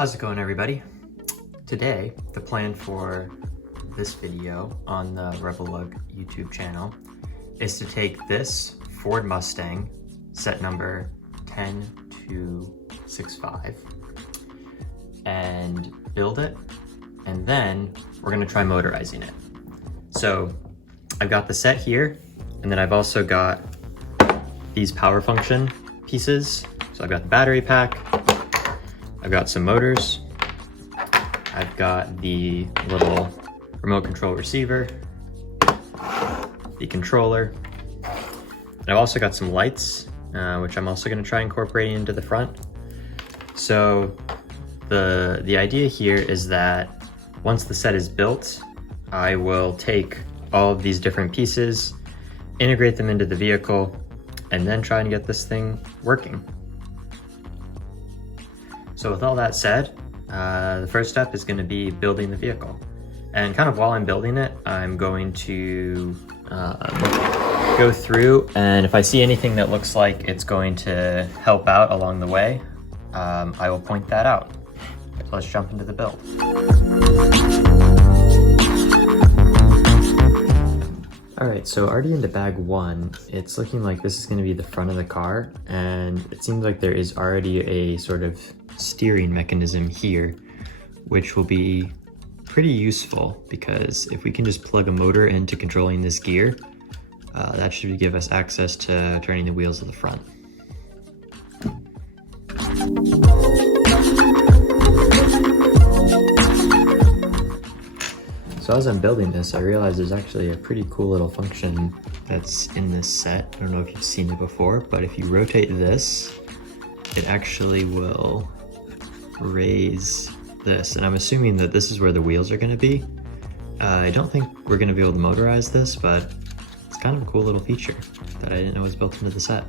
How's it going, everybody? Today, the plan for this video on the RebelLUG YouTube channel is to take this Ford Mustang, set number 10265, and build it, and then we're gonna try motorizing it. So I've got the set here, and then I've also got these power function pieces. So I've got the battery pack, I've got some motors, I've got the little remote control receiver, the controller, and I've also got some lights, which I'm also gonna try incorporating into the front. So the idea here is that once the set is built, I will take all of these different pieces, integrate them into the vehicle, and then try and get this thing working. So with all that said, the first step is going to be building the vehicle. And kind of while I'm building it, I'm going to go through, and if I see anything that looks like it's going to help out along the way, I will point that out. So let's jump into the build. All right, so already into bag one, it's looking like this is going to be the front of the car, and it seems like there is already a sort of steering mechanism here, which will be pretty useful because if we can just plug a motor into controlling this gear, that should give us access to turning the wheels of the front. So as I'm building this, I realized there's actually a pretty cool little function that's in this set. I don't know if you've seen it before, but if you rotate this, it actually will raise this. And I'm assuming that this is where the wheels are going to be. I don't think we're going to be able to motorize this, but it's kind of a cool little feature that I didn't know was built into the set.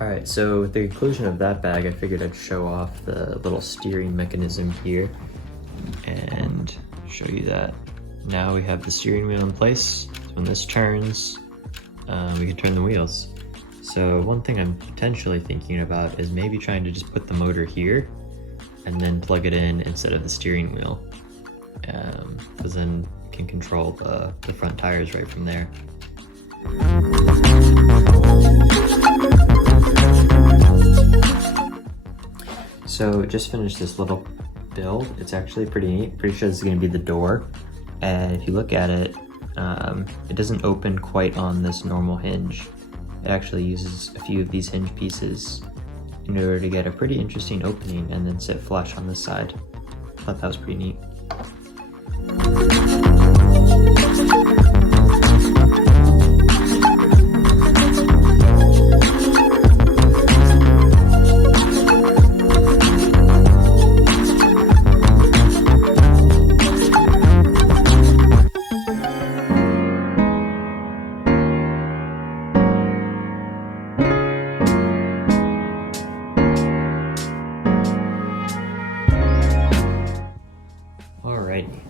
All right, so with the inclusion of that bag, I figured I'd show off the little steering mechanism here and show you that now we have the steering wheel in place. So when this turns, we can turn the wheels. So one thing I'm potentially thinking about is maybe trying to just put the motor here and then plug it in instead of the steering wheel, because then you can control the front tires right from there. So just finished this little build. It's actually pretty neat. Pretty sure this is going to be the door. And if you look at it, it doesn't open quite on this normal hinge. It actually uses a few of these hinge pieces in order to get a pretty interesting opening and then sit flush on this side. I thought that was pretty neat.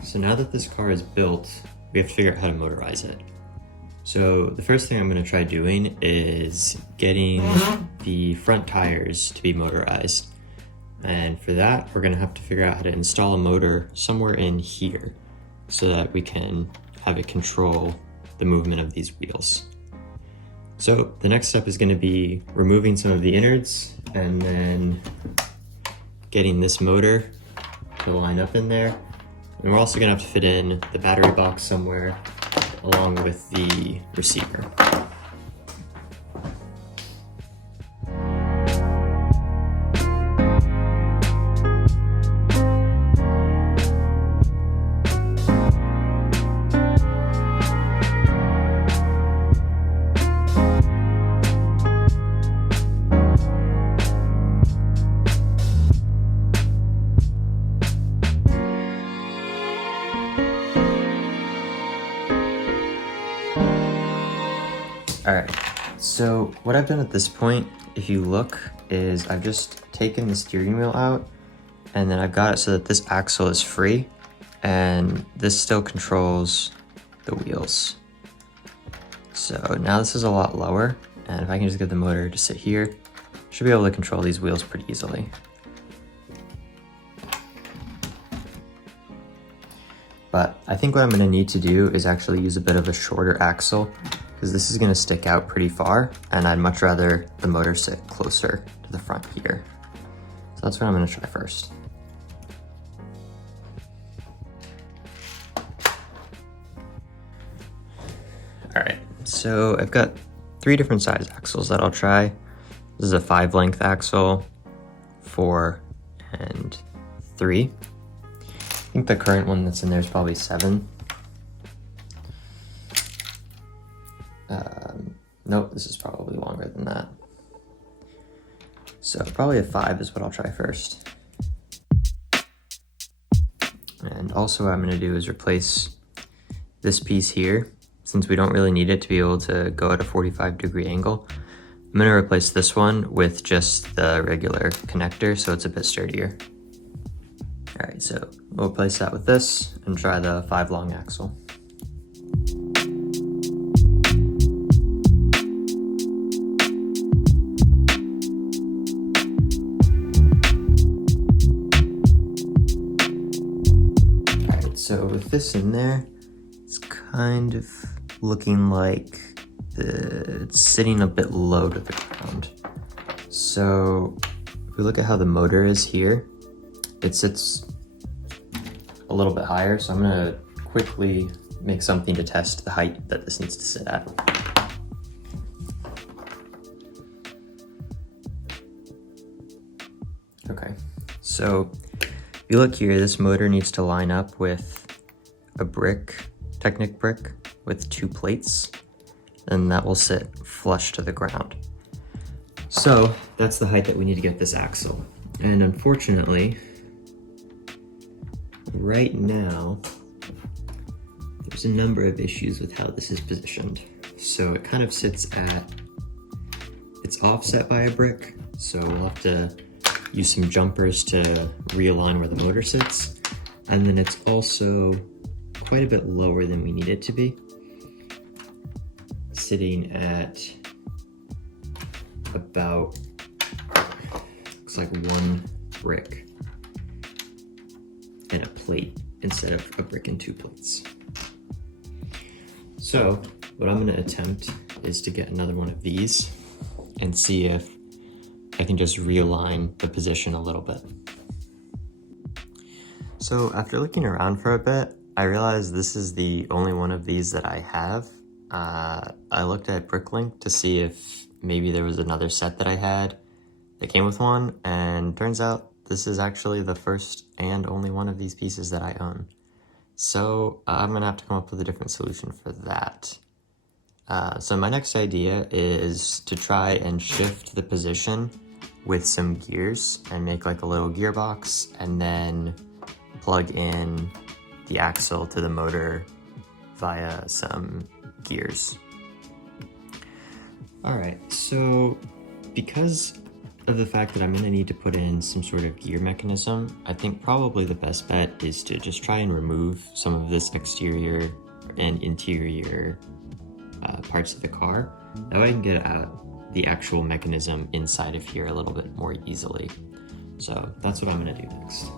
So now that this car is built, we have to figure out how to motorize it. So the first thing I'm going to try doing is getting the front tires to be motorized. And for that, we're going to have to figure out how to install a motor somewhere in here so that we can have it control the movement of these wheels. So the next step is going to be removing some of the innards and then getting this motor to line up in there. And we're also gonna have to fit in the battery box somewhere along with the receiver. All right, so what I've done at this point, if you look, is I've just taken the steering wheel out and then I've got it so that this axle is free and this still controls the wheels. So now this is a lot lower And if I can just get the motor to sit here, should be able to control these wheels pretty easily. But I think what I'm gonna need to do is actually use a bit of a shorter axle because this is gonna stick out pretty far and I'd much rather the motor sit closer to the front here. So that's what I'm gonna try first. All right, so I've got 3 different size axles that I'll try. This is a 5-length axle, 4, and 3. I think the current one that's in there is probably 7. Nope, this is probably longer than that. So probably a 5 is what I'll try first. And also what I'm gonna do is replace this piece here. Since we don't really need it to be able to go at a 45-degree angle, I'm gonna replace this one with just the regular connector so it's a bit sturdier. All right, so we'll replace that with this and try the 5-long axle. All right, so with this in there, it's kind of looking like it's sitting a bit low to the ground. So if we look at how the motor is here, it sits a little bit higher, so I'm gonna quickly make something to test the height that this needs to sit at. Okay, so if you look here, this motor needs to line up with a brick, Technic brick, with 2 plates, and that will sit flush to the ground. So that's the height that we need to get this axle. And unfortunately, right now, there's a number of issues with how this is positioned. So it kind of sits at, it's offset by a brick, so we'll have to use some jumpers to realign where the motor sits. And then it's also quite a bit lower than we need it to be, sitting at about, looks like 1 brick and a plate instead of a brick and 2 plates. So what I'm gonna attempt is to get another one of these and see if I can just realign the position a little bit. So after looking around for a bit, I realized this is the only one of these that I have. I looked at Bricklink to see if maybe there was another set that I had that came with one, and turns out this is actually the first and only one of these pieces that I own. So I'm gonna have to come up with a different solution for that. So my next idea is to try and shift the position with some gears and make like a little gearbox and then plug in the axle to the motor via some gears. All right, so because of the fact that I'm gonna need to put in some sort of gear mechanism, I think probably the best bet is to just try and remove some of this exterior and interior parts of the car. That way I can get out the actual mechanism inside of here a little bit more easily. So that's what I'm gonna do next.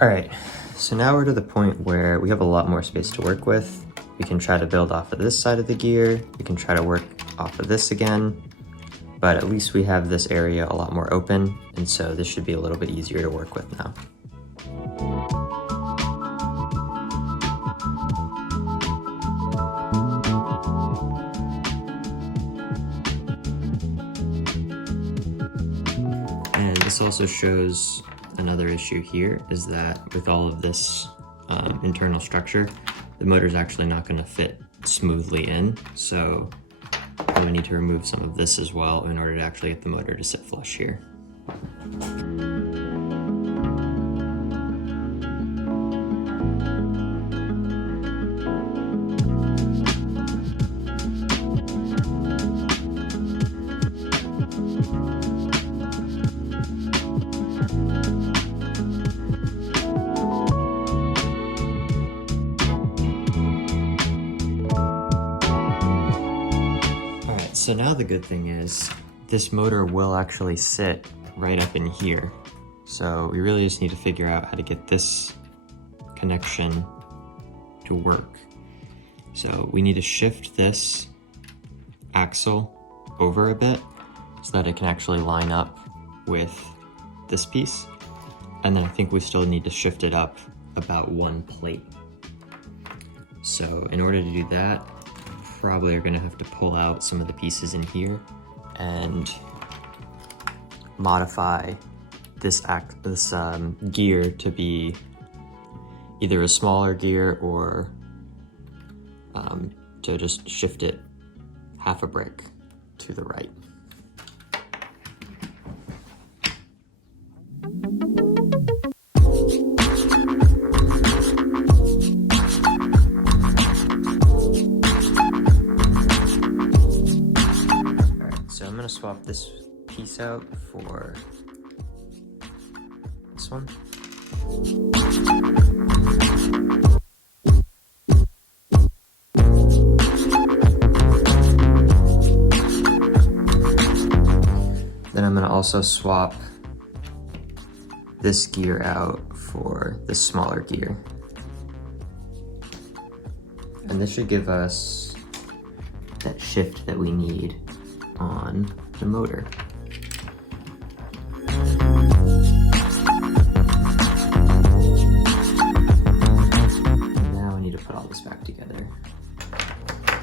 All right, so now we're to the point where we have a lot more space to work with. We can try to build off of this side of the gear. We can try to work off of this again, but at least we have this area a lot more open, and so this should be a little bit easier to work with now. And this also shows another issue here is that with all of this internal structure, the motor is actually not going to fit smoothly in. So I need to remove some of this as well in order to actually get the motor to sit flush here. So now the good thing is this motor will actually sit right up in here. So we really just need to figure out how to get this connection to work. So we need to shift this axle over a bit so that it can actually line up with this piece. And then I think we still need to shift it up about 1 plate. So in order to do that, probably are gonna have to pull out some of the pieces in here and modify this gear to be either a smaller gear or to just shift it half a brick to the right. So I'm gonna swap this piece out for this one. Then I'm gonna also swap this gear out for this smaller gear. And this should give us that shift that we need on the motor. Now I need to put all this back together.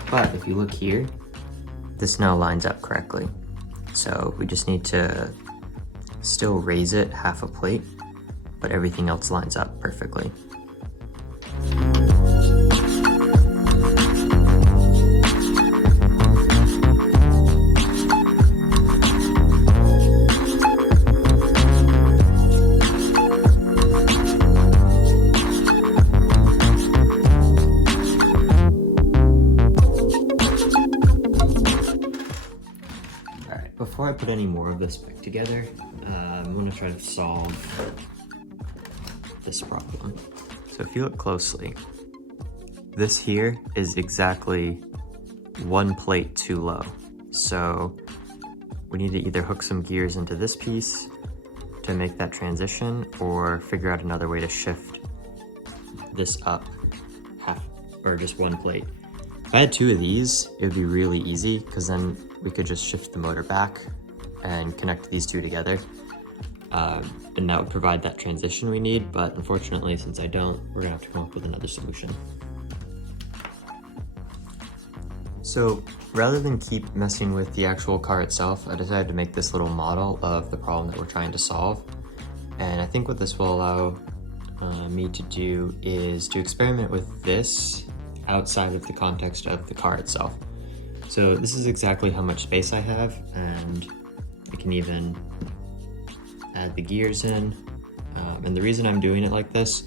But if you look here, this now lines up correctly. So we just need to still raise it half a plate, but everything else lines up perfectly. Before I put any more of this back together, I'm going to try to solve this problem. So if you look closely, this here is exactly 1 plate too low. So we need to either hook some gears into this piece to make that transition or figure out another way to shift this up half or just 1 plate. If I had 2 of these, it would be really easy because then we could just shift the motor back and connect these 2 together. And that would provide that transition we need, but unfortunately, since I don't, we're gonna have to come up with another solution. So rather than keep messing with the actual car itself, I decided to make this little model of the problem that we're trying to solve. And I think what this will allow me to do is to experiment with this outside of the context of the car itself. So this is exactly how much space I have, and I can even add the gears in. And the reason I'm doing it like this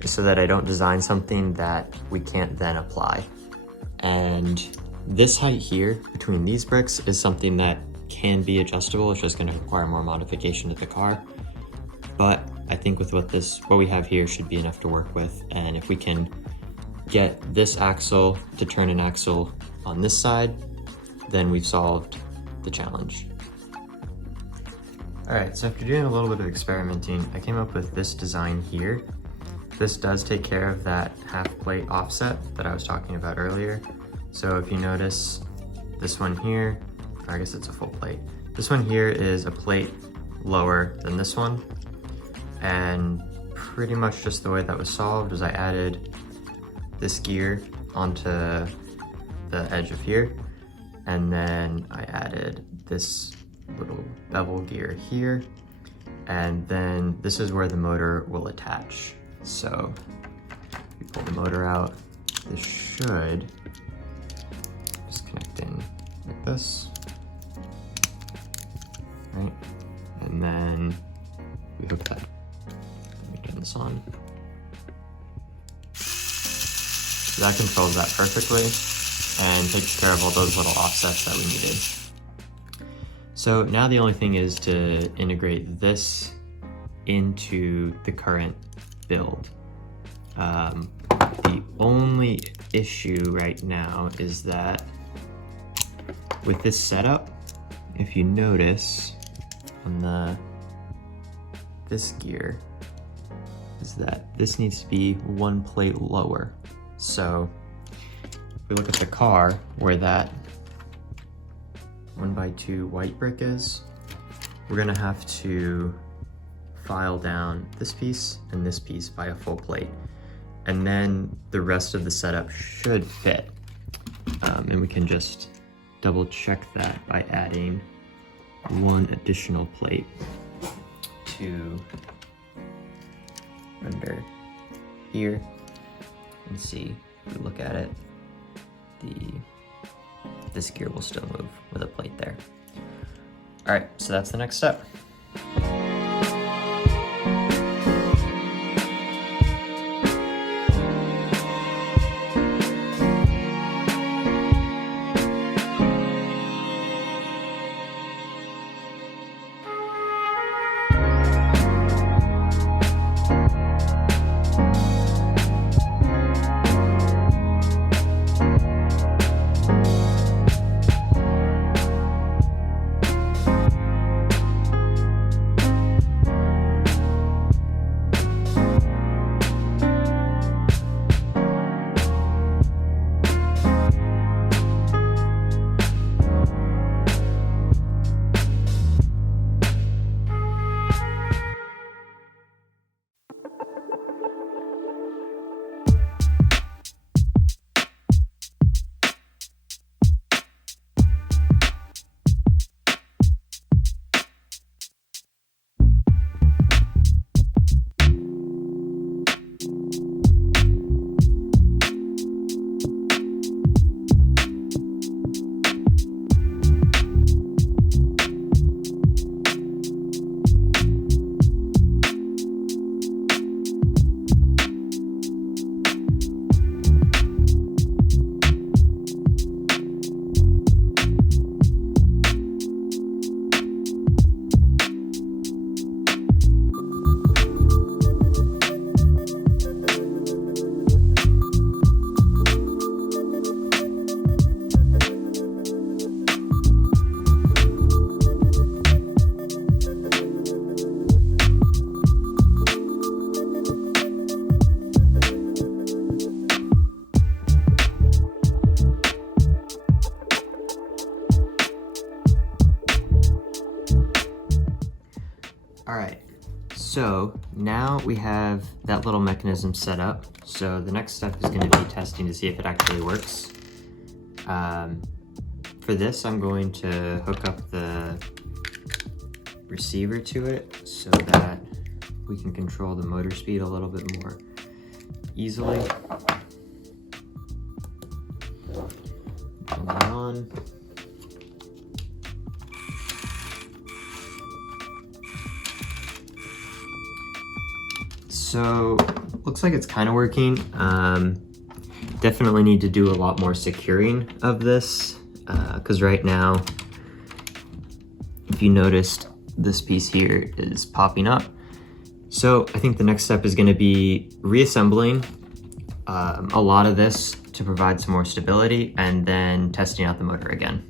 is so that I don't design something that we can't then apply. And this height here between these bricks is something that can be adjustable. It's just gonna require more modification to the car. But I think with what we have here should be enough to work with. And if we can get this axle to turn an axle on this side, then we've solved the challenge. All right, so after doing a little bit of experimenting, I came up with this design here. This does take care of that half plate offset that I was talking about earlier. So if you notice this one here, or I guess it's a full plate. This one here is a plate lower than this one. And pretty much just the way that was solved is I added this gear onto the edge of here. And then I added this little bevel gear here. And then this is where the motor will attach. So if you pull the motor out, this should just connect in like this, right? And then we hook that. Let me turn this on. So that controls that perfectly and takes care of all those little offsets that we needed. So now the only thing is to integrate this into the current build. The only issue right now is that with this setup, if you notice on this gear, is that this needs to be one plate lower. So if we look at the car where that 1x2 white brick is, we're gonna have to file down this piece and this piece by a full plate. And then the rest of the setup should fit. And we can just double check that by adding one additional plate to under here, and see, if we look at it, this gear will still move with a plate there. All right, so that's the next step. All right, so now we have that little mechanism set up. So the next step is going to be testing to see if it actually works. For this, I'm going to hook up the receiver to it so that we can control the motor speed a little bit more easily. Turn that on. So looks like it's kind of working. Definitely need to do a lot more securing of this because right now, if you noticed, this piece here is popping up. So I think the next step is going to be reassembling a lot of this to provide some more stability and then testing out the motor again.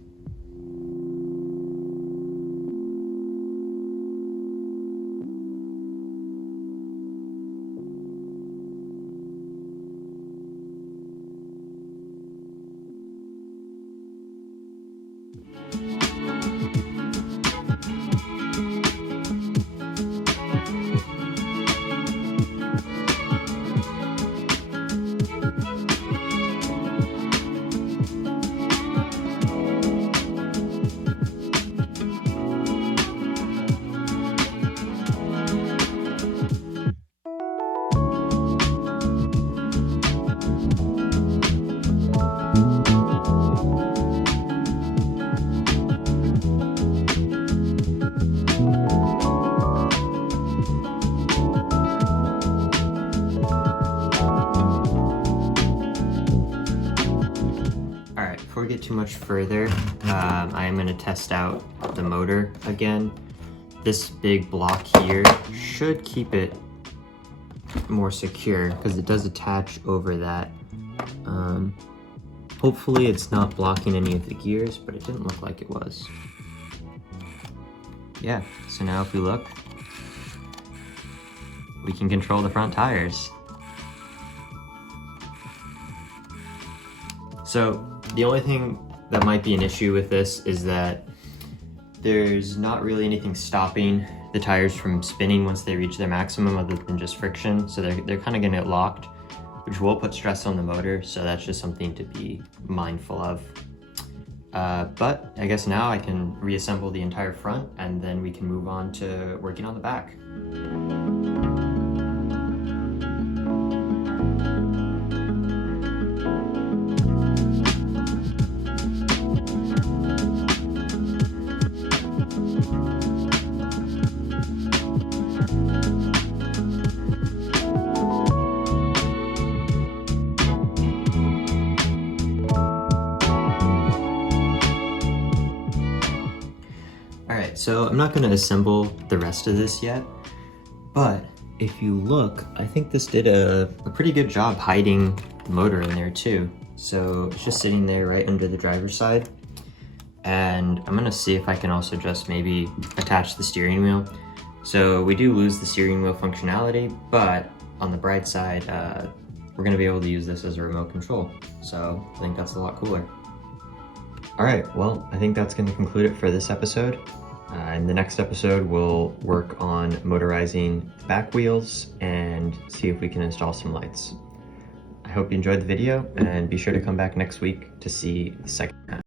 Before we get too much further, I am going to test out the motor again. This big block here should keep it more secure because it does attach over that Hopefully it's not blocking any of the gears, but it didn't look like it was. Yeah, so now if we look, we can control the front tires. So the only thing that might be an issue with this is that there's not really anything stopping the tires from spinning once they reach their maximum other than just friction. So they're kind of gonna get locked, which will put stress on the motor. So that's just something to be mindful of. But I guess now I can reassemble the entire front and then we can move on to working on the back. Alright, so I'm not going to assemble the rest of this yet, but if you look, I think this did a pretty good job hiding the motor in there too. So it's just sitting there right under the driver's side. And I'm going to see if I can also just maybe attach the steering wheel. So we do lose the steering wheel functionality, but on the bright side, we're going to be able to use this as a remote control. So I think that's a lot cooler. Alright, well, I think that's going to conclude it for this episode. In the next episode, we'll work on motorizing the back wheels and see if we can install some lights. I hope you enjoyed the video, and be sure to come back next week to see the second half.